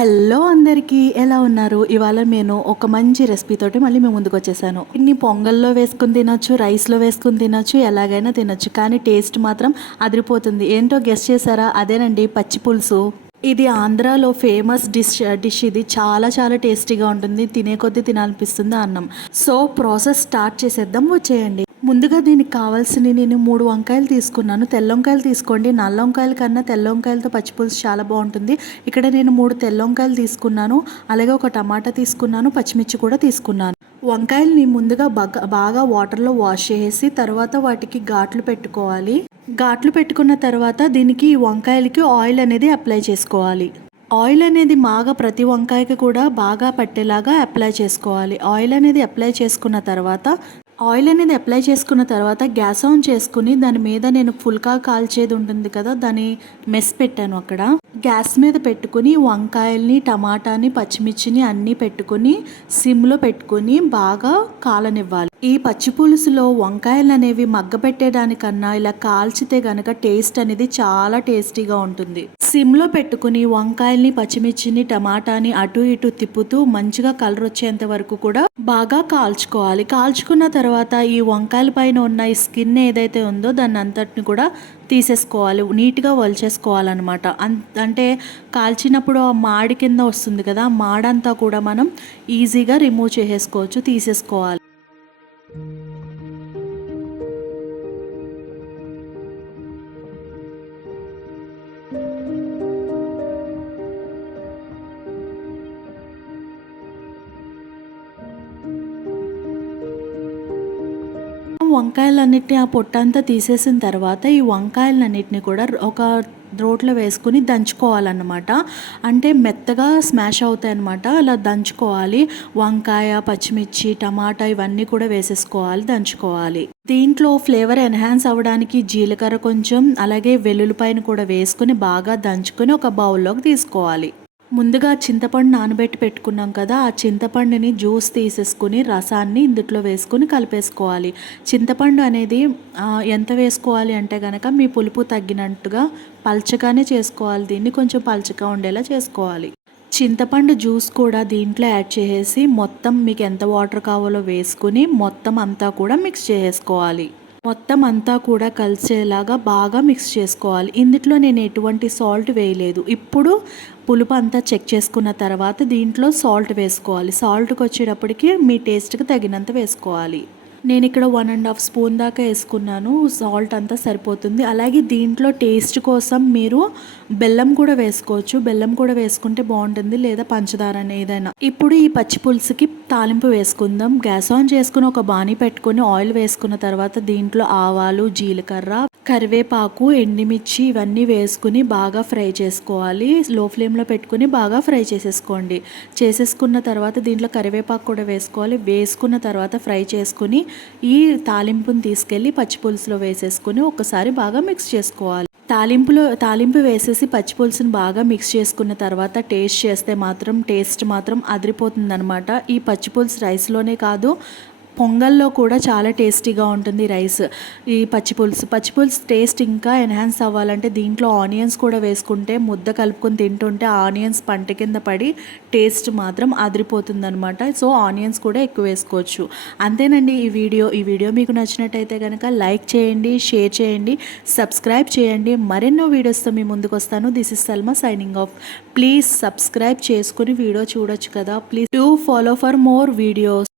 Hello అందరికీ ఎలా ఉన్నారు? ఇవాళ నేను ఒక మంచి రెసిపీ తోటి మళ్ళీ మీ ముందుకు వచ్చేసాను. ఇన్ని పొంగల్లో వేసుకుని తినొచ్చు, రైస్లో వేసుకుని తినొచ్చు, ఎలాగైనా తినొచ్చు. కానీ టేస్ట్ మాత్రం అదిరిపోతుంది. ఏంటో గెస్ చేశారా? అదేనండి, పచ్చి పులుసు. ఇది ఆంధ్రాలో ఫేమస్ డిష్ ఇది. చాలా చాలా టేస్టీగా ఉంటుంది. తినే కొద్దీ తినాలనిపిస్తుంది అన్నం. సో ప్రాసెస్ స్టార్ట్ చేసేద్దాం, వచ్చేయండి. ముందుగా దీనికి కావాల్సినవి నేను 3 వంకాయలు తీసుకున్నాను. తెల్ల వంకాయలు తీసుకోండి. నల్ల వంకాయల కన్నా తెల్ల వంకాయలతో పచ్చిపులుసు చాలా బాగుంటుంది. ఇక్కడ నేను 3 తెల్ల వంకాయలు తీసుకున్నాను. అలాగే ఒక టమాటా తీసుకున్నాను, పచ్చిమిర్చి కూడా తీసుకున్నాను. వంకాయల్ని ముందుగా బాగా వాటర్లో వాష్ చేసి తర్వాత వాటికి ఘాట్లు పెట్టుకోవాలి. ఘాట్లు పెట్టుకున్న తర్వాత దీనికి ఈ వంకాయలకి ఆయిల్ అనేది అప్లై చేసుకోవాలి. ఆయిల్ అనేది బాగా ప్రతి వంకాయకి కూడా బాగా పట్టేలాగా అప్లై చేసుకోవాలి. ఆయిల్ అనేది అప్లై చేసుకున్న తర్వాత గ్యాస్ ఆన్ చేసుకుని దాని మీద నేను ఫుల్కా కాల్చేది ఉంటుంది కదా, దాని మెస్ పెట్టాను. అక్కడ గ్యాస్ మీద పెట్టుకుని వంకాయల్ని, టమాటాని, పచ్చిమిర్చిని అన్నీ పెట్టుకుని సిమ్లో పెట్టుకుని బాగా కాలనివ్వాలి. ఈ పచ్చి పులుసులో వంకాయలు అనేవి మగ్గపెట్టేదానికన్నా ఇలా కాల్చితే గనక టేస్ట్ అనేది చాలా టేస్టీగా ఉంటుంది. సిమ్లో పెట్టుకుని వంకాయల్ని, పచ్చిమిర్చిని, టమాటాని అటు ఇటు తిప్పుతూ మంచిగా కలర్ వచ్చేంత వరకు కూడా బాగా కాల్చుకోవాలి. కాల్చుకున్న తర్వాత ఈ వంకాయల పైన ఉన్న ఈ స్కిన్ ఏదైతే ఉందో దాన్ని అంతటిని కూడా తీసేసుకోవాలి. నీట్గా వలిచేసుకోవాలన్నమాట. అంటే కాల్చినప్పుడు ఆ మాడి కింద వస్తుంది కదా, ఆ మాడంతా కూడా మనం ఈజీగా రిమూవ్ చేసేసుకోవచ్చు, తీసేసుకోవాలి. వంకాయలన్నిటిని ఆ పొట్టంతా తీసేసిన తర్వాత ఈ వంకాయలన్నిటిని కూడా ఒక రోట్లో వేసుకుని దంచుకోవాలన్నమాట. అంటే మెత్తగా స్మాష్ అవుతాయి అన్నమాట. అలా దంచుకోవాలి. వంకాయ, పచ్చిమిర్చి, టమాటా ఇవన్నీ కూడా వేసేసుకోవాలి, దంచుకోవాలి. దీంట్లో ఫ్లేవర్ ఎన్హాన్స్ అవ్వడానికి జీలకర్ర కొంచెం, అలాగే వెల్లుల్లిపాయను కూడా వేసుకుని బాగా దంచుకొని ఒక బౌల్లోకి తీసుకోవాలి. ముందుగా చింతపండు నానబెట్టి పెట్టుకున్నాం కదా, ఆ చింతపండుని జ్యూస్ తీసేసుకుని రసాన్ని ఇందులో వేసుకుని కలిపేసుకోవాలి. చింతపండు అనేది ఎంత వేసుకోవాలి అంటే కనుక మీ పులుపు తగ్గినట్టుగా పల్చగానే చేసుకోవాలి. దీన్ని కొంచెం పల్చగా ఉండేలా చేసుకోవాలి. చింతపండు జ్యూస్ కూడా దీంట్లో యాడ్ చేసేసి మొత్తం మీకు ఎంత వాటర్ కావాలో వేసుకుని మొత్తం అంతా కూడా మిక్స్ చేసుకోవాలి. మొత్తం అంతా కూడా కలిసేలాగా బాగా మిక్స్ చేసుకోవాలి. ఇందులో నేను ఎటువంటి సాల్ట్ వేయలేదు. ఇప్పుడు పులుపు అంతా చెక్ చేసుకున్న తర్వాత దీంట్లో సాల్ట్ వేసుకోవాలి. సాల్ట్కి వచ్చేటప్పటికి మీ టేస్ట్కి తగినంత వేసుకోవాలి. నేను ఇక్కడ 1.5 స్పూన్ దాకా వేసుకున్నాను. సాల్ట్ అంతా సరిపోతుంది. అలాగే దీంట్లో టేస్ట్ కోసం మీరు బెల్లం కూడా వేసుకోవచ్చు. బెల్లం కూడా వేసుకుంటే బాగుంటుంది, లేదా పంచదార ఏదైనా. ఇప్పుడు ఈ పచ్చి పులుసుకి తాలింపు వేసుకుందాం. గ్యాస్ ఆన్ చేసుకుని ఒక బాణీ పెట్టుకుని ఆయిల్ వేసుకున్న తర్వాత దీంట్లో ఆవాలు, జీలకర్ర, కరివేపాకు, ఎండుమిర్చి ఇవన్నీ వేసుకుని బాగా ఫ్రై చేసుకోవాలి. లో ఫ్లేమ్లో పెట్టుకుని బాగా ఫ్రై చేసేసుకున్న తర్వాత దీంట్లో కరివేపాకు కూడా వేసుకోవాలి. వేసుకున్న తర్వాత ఫ్రై చేసుకుని ఈ తాలింపుని తీసుకెళ్ళి పచ్చి పులుసులో వేసేసుకుని ఒకసారి బాగా మిక్స్ చేసుకోవాలి. తాలింపు వేసేసి పచ్చి పులుసుని బాగా మిక్స్ చేసుకున్న తర్వాత టేస్ట్ మాత్రం అదిరిపోతుందన్నమాట. ఈ పచ్చి పులుసు రైస్లోనే కాదు, పొంగల్లో కూడా చాలా టేస్టీగా ఉంటుంది రైస్. ఈ పచ్చి పులుసు టేస్ట్ ఇంకా ఎన్హాన్స్ అవ్వాలంటే దీంట్లో ఆనియన్స్ కూడా వేసుకుంటే ముద్ద కలుపుకొని తింటుంటే ఆనియన్స్ పంట కింద పడి టేస్ట్ మాత్రం అదిరిపోతుంది అనమాట. సో ఆనియన్స్ కూడా ఎక్కువ వేసుకోవచ్చు. అంతేనండి ఈ వీడియో మీకు నచ్చినట్టయితే కనుక లైక్ చేయండి, షేర్ చేయండి, సబ్స్క్రైబ్ చేయండి. మరెన్నో వీడియోస్తో మీ ముందుకు వస్తాను. This is Salma signing off. Please subscribe చేసుకుని వీడియో చూడొచ్చు కదా. Please do follow for more videos.